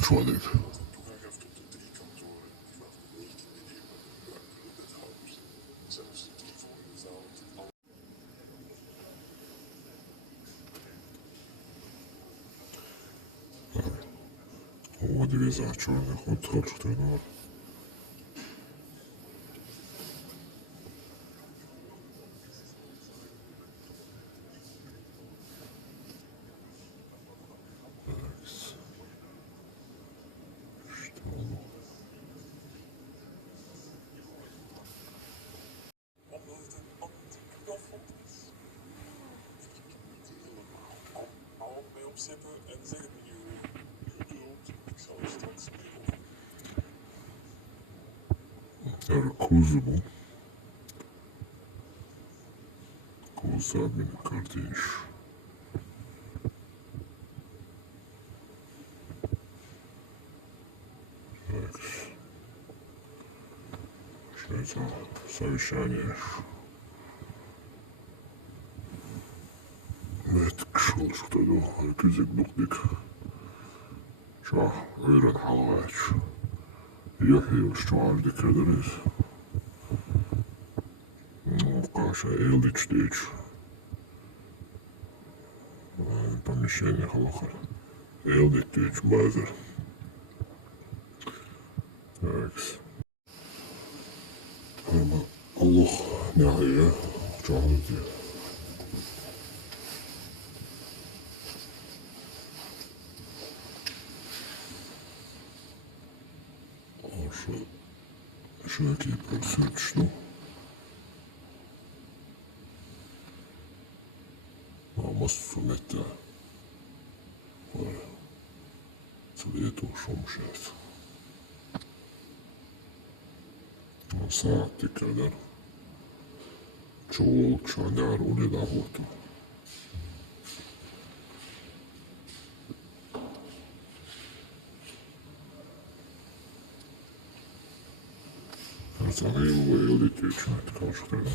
čovjek. Ovdje je začuvan hotel, što je dobro. Opzetten en zeggen met jullie geduld. Ik zal er straks mee op. Kuzu. Kuza benim kardeş. Так. Что это? Совещание. Evet, kışıl şuhtaydı. Küzek nukdik. Şah, öğren halavaç. Yuhi, şu ağırdı kaderiz. Kaşa, eldiç diç. Помещение халахар. Eldiç diç, базар. Так. Ama Allah ne hayır. Çoğalır diyor. Широкий просвет, что? Массу метра. Цвету шум сейчас. Saati kadar çoğul çadar ule da hotu. Sana yolu öyle geçmek karşıda.